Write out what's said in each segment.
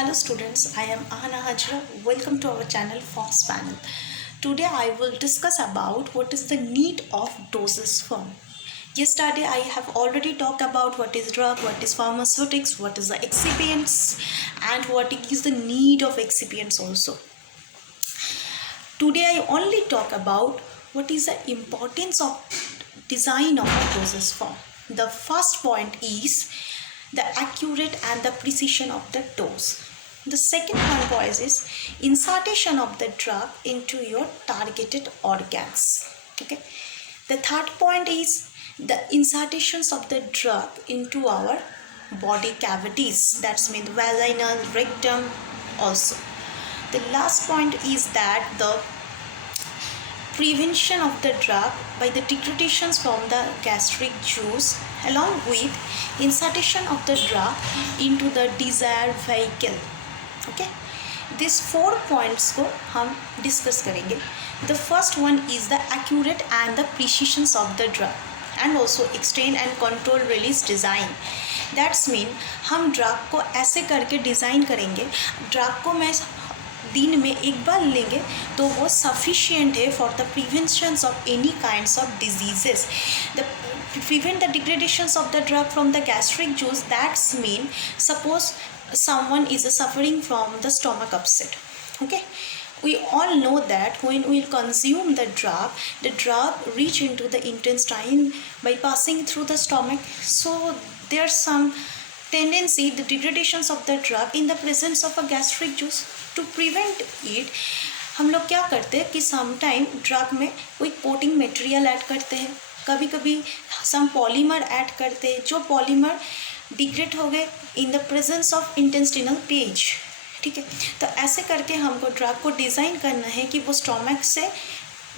Hello students, I am Ahana Hajra. Welcome to our channel Fox Panel. Today I will discuss about what is the need of dosage form. Yesterday I have already talked about what is drug, what is pharmaceutics, what is the excipients and what is the need of excipients also. Today I only talk about what is the importance of design of a dosage form. The first point is the accurate and the precision of the dose. The second one is insertion of the drug into your targeted organs. Okay. The third point is the insertions of the drug into our body cavities. That's mean vagina, rectum also. The last point is that the prevention of the drug by the degradations from the gastric juice along with insertion of the drug into the desired vehicle. Okay, these 4 points को हम discuss करेंगे. The first one is the accurate and the precision of the drug and also extend and control release design. That's mean हम drug को ऐसे करके design करेंगे, drug को मैं दिन में एक बार लेंगे तो वो सफिशिएंट है for the prevention of any kinds of diseases. The prevent the degradations of the drug from the gastric juice. That's mean suppose someone is suffering from the stomach upset. Okay, we all know that when we consume the drug reach into the intestine by passing through the stomach. So there's some tendency the degradations of the drug in the presence of a gastric juice. To prevent it हम लोग क्या करते हैं कि sometime drug में कोई coating material add करते हैं, कभी कभी सम पॉलीमर ऐड करते हैं जो पॉलीमर डिग्रेड हो गए in the presence of intestinal page. ठीक है, तो ऐसे करके हमको ड्रग को डिज़ाइन करना है कि वो स्टोमक से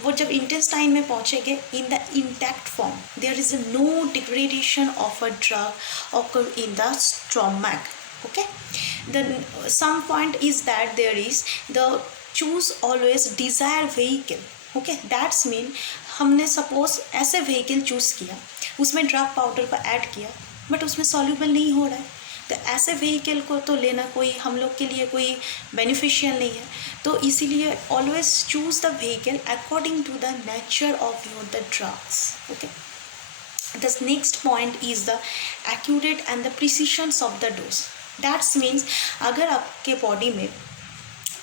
वो जब इंटेस्टाइन में पहुँचेंगे in the intact form. There is no degradation of a drug occur in the stomach. Okay, the some point is that there is the choose always desired vehicle. Okay, that's mean हमने suppose ऐसे vehicle choose किया, उसमें drug powder को add किया but उसमें soluble नहीं हो रहा है, तो ऐसे व्हीकल को तो लेना कोई हम लोग के लिए कोई बेनिफिशियल नहीं है. तो इसीलिए always choose the vehicle according to the nature of your the drugs. Okay, the next point is the accurate and the precisions of the dose. That's means अगर आपके बॉडी में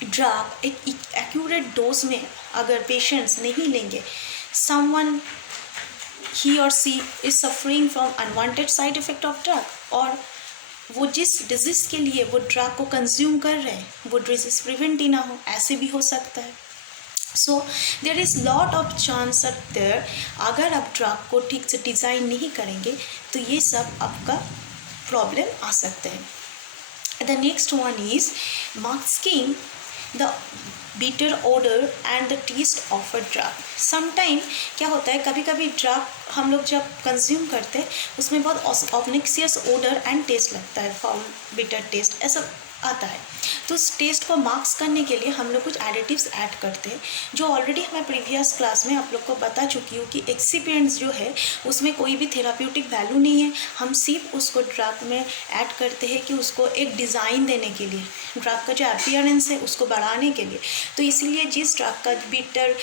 ड्रग एक एक्यूरेट डोज में अगर patients नहीं लेंगे, someone he or she is suffering from unwanted side effect of drug और वो जिस डिजीज़ के लिए वो ड्रग को कंज्यूम कर रहे हैं वो डिजीज़ प्रिवेंट ही ना हो, ऐसे भी हो सकता है. So there is lot of chance there. अगर आप ड्रग को ठीक से डिज़ाइन नहीं करेंगे तो ये सब आपका प्रॉब्लम आ सकते हैं. The next one is masking the bitter odor and the taste of a drug. Sometime क्या होता है, कभी कभी ड्रग हम लोग जब कंज्यूम करते हैं उसमें बहुत ऑब्निक्सियस ओडर एंड टेस्ट लगता है, फाउल बिटर टेस्ट ऐसा आता है. तो उस टेस्ट को मार्क्स करने के लिए हम लोग कुछ एडिटिव्स ऐड करते हैं जो ऑलरेडी मैं प्रीवियस क्लास में आप लोग को बता चुकी हूँ कि एक्सिपिएंट्स जो है उसमें कोई भी थेराप्यूटिक वैल्यू नहीं है. हम सिर्फ उसको ड्रग में ऐड करते हैं कि उसको एक डिज़ाइन देने के लिए, ड्रग का जो अपीयरेंस है उसको बढ़ाने के लिए. तो इसीलिए जिस ड्रग का बिटर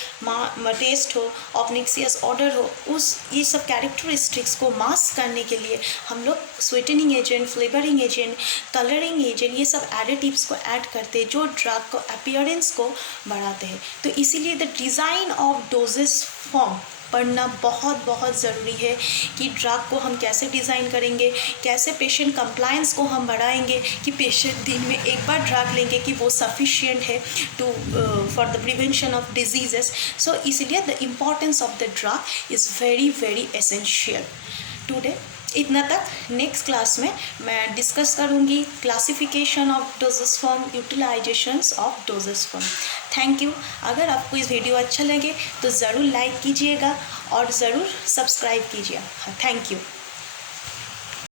टेस्ट हो, ऑब्निक्सियस ऑर्डर हो, उस ये सब कैरेक्टरिस्टिक्स को मास्क करने के लिए हम लोग sweetening agent, flavouring agent, colouring agent ये सब एडिटिव्स को ऐड करते हैं जो ड्रग को अपीयरेंस को बढ़ाते हैं. तो इसीलिए the design of doses form पढ़ना बहुत बहुत ज़रूरी है कि ड्रग को हम कैसे डिज़ाइन करेंगे, कैसे पेशेंट कंप्लायंस को हम बढ़ाएंगे कि पेशेंट दिन में एक बार ड्रग लेंगे कि वो सफिशिएंट है to for the prevention of diseases. So इसीलिए the importance of the drug is very very essential. Today इतना तक. नेक्स्ट क्लास में मैं डिस्कस करूँगी classification of doses form, utilisations of doses form. Thank you. अगर आपको इस वीडियो अच्छा लगे तो ज़रूर लाइक कीजिएगा और ज़रूर सब्सक्राइब कीजिएगा. Thank you.